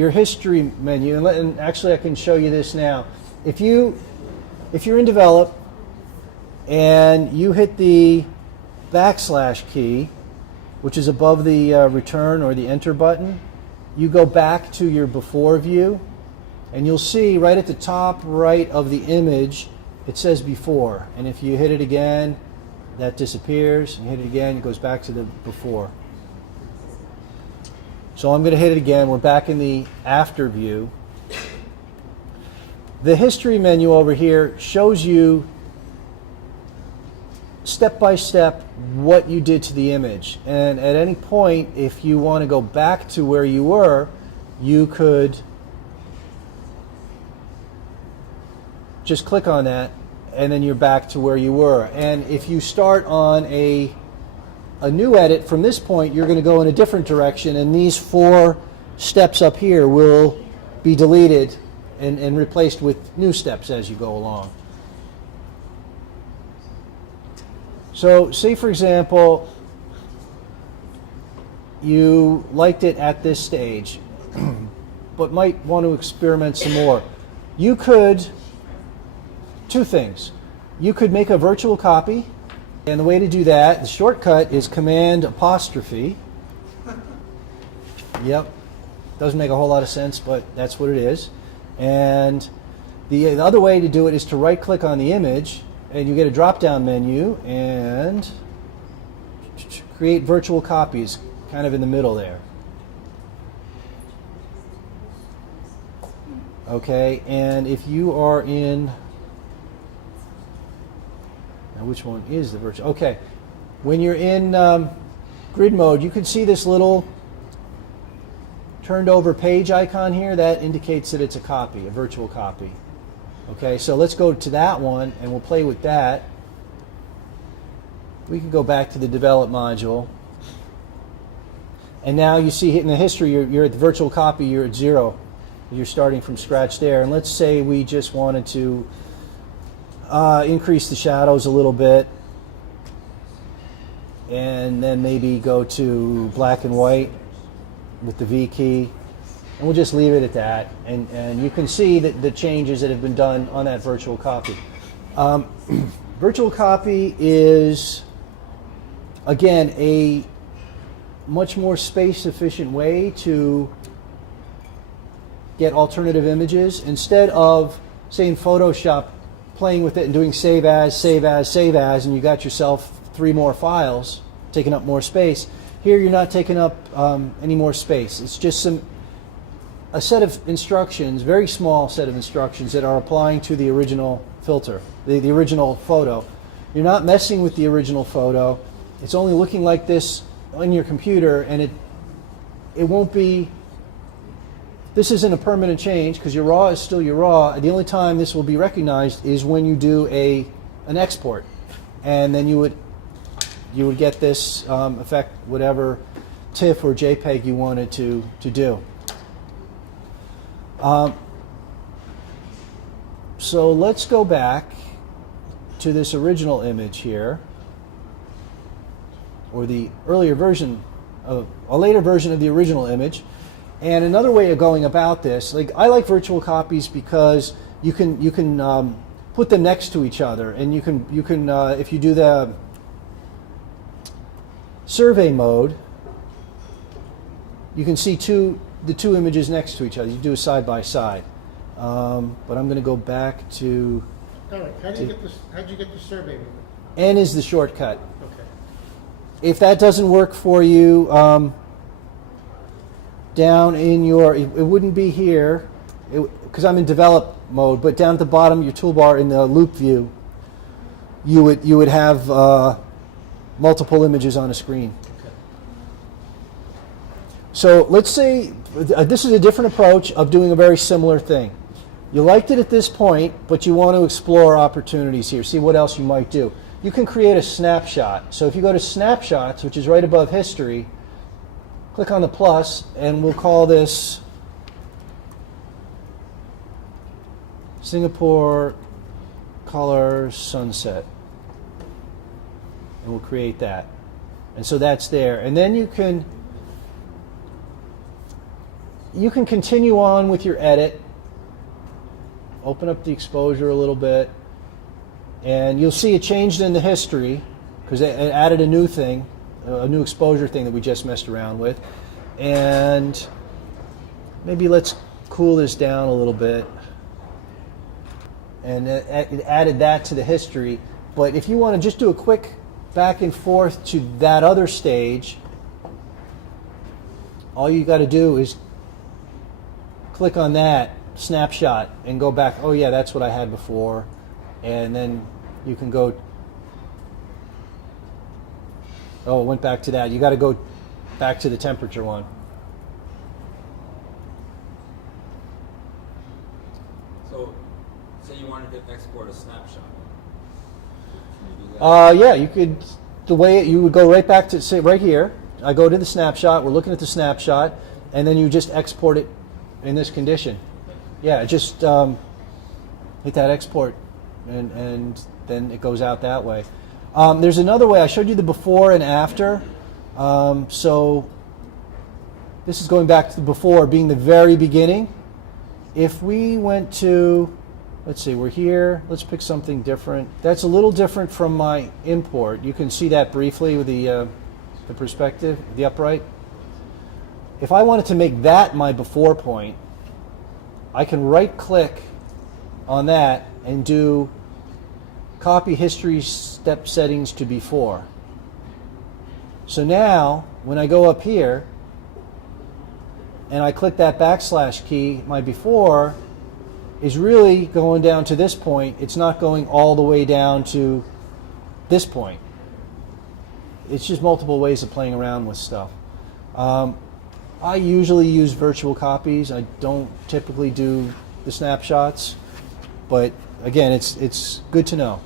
your history menu, and actually I can show you this now. If you're in Develop and you hit the backslash key, which is above the return or the enter button, you go back to your before view, and you'll see right at the top right of the image it says before, and if you hit it again, that disappears, and you hit it again, it goes back to the before. So I'm going to hit it again. We're back in the after view. The history menu over here shows you step by step what you did to the image, and at any point if you want to go back to where you were, you could just click on that and then you're back to where you were. And if you start on a new edit from this point, you're going to go in a different direction, and these 4 steps up here will be deleted and replaced with new steps as you go along. So say for example you liked it at this stage but might want to experiment some more. You could, 2 things. You could make a virtual copy, and the way to do that, the shortcut is Command apostrophe. Yep, doesn't make a whole lot of sense, but that's what it is. And the other way to do it is to right click on the image, and you get a drop down menu and create virtual copies, kind of in the middle there. Okay, and if you are in, now which one is the virtual? Okay, when you're in grid mode, you can see this little turned over page icon here. That indicates that it's a copy, a virtual copy. Okay, so let's go to that one and we'll play with that. We can go back to the develop module. And now you see in the history, you're at the virtual copy, you're at 0. You're starting from scratch there. And let's say we just wanted to increase the shadows a little bit, and then maybe go to black and white with the V key. And we'll just leave it at that. And you can see that the changes that have been done on that virtual copy. Virtual copy is, again, a much more space-efficient way to get alternative images. Instead of, say, in Photoshop, playing with it and doing save as, save as, save as, and you got yourself 3 more files, taking up more space. Here you're not taking up any more space. It's just a set of instructions, very small set of instructions that are applying to the original filter, the original photo. You're not messing with the original photo. It's only looking like this on your computer, and it won't be, this isn't a permanent change because your RAW is still your RAW. The only time this will be recognized is when you do an export, and then you would get this effect, whatever TIFF or JPEG you wanted to do. So let's go back to this original image here, or the earlier version of a later version of the original image. And another way of going about this, like I like virtual copies because you can put them next to each other, and you can if you do the survey mode, you can see the two images next to each other. You do a side by side. But I'm going to go back to. All right. How did you get the survey mode? N is the shortcut. Okay. If that doesn't work for you, down in your, it wouldn't be here because I'm in develop mode, but down at the bottom of your toolbar in the loop view, you would have multiple images on a screen. Okay. So let's say this is a different approach of doing a very similar thing. You liked it at this point, but you want to explore opportunities here, see what else you might do. You can create a snapshot. So if you go to Snapshots, which is right above History, click on the plus, and we'll call this Singapore Color Sunset. And we'll create that. And so that's there. And then you can you can continue on with your edit. Open up the exposure a little bit, and you'll see it changed in the history because it added a new thing, a new exposure thing that we just messed around with. And maybe let's cool this down a little bit. And it added that to the history. But if you want to just do a quick back and forth to that other stage, all you got to do is click on that snapshot and go back. Oh yeah, that's what I had before. And then you can go, oh, it went back to that. You got to go back to the temperature one. So, say you wanted to export a snapshot. Can you do that? Yeah, you could. The way you would go right back to, say, right here. I go to the snapshot. We're looking at the snapshot, and then you just export it in this condition. Yeah, just hit that export, and then it goes out that way. There's another way. I showed you the before and after. So this is going back to the before, being the very beginning. If we went to, let's see, we're here. Let's pick something different. That's a little different from my import. You can see that briefly with the perspective, the upright. If I wanted to make that my before point, I can right-click on that and do copy history step settings to before. So now, when I go up here and I click that backslash key, my before is really going down to this point. It's not going all the way down to this point. It's just multiple ways of playing around with stuff. I usually use virtual copies. I don't typically do the snapshots, but again, it's good to know.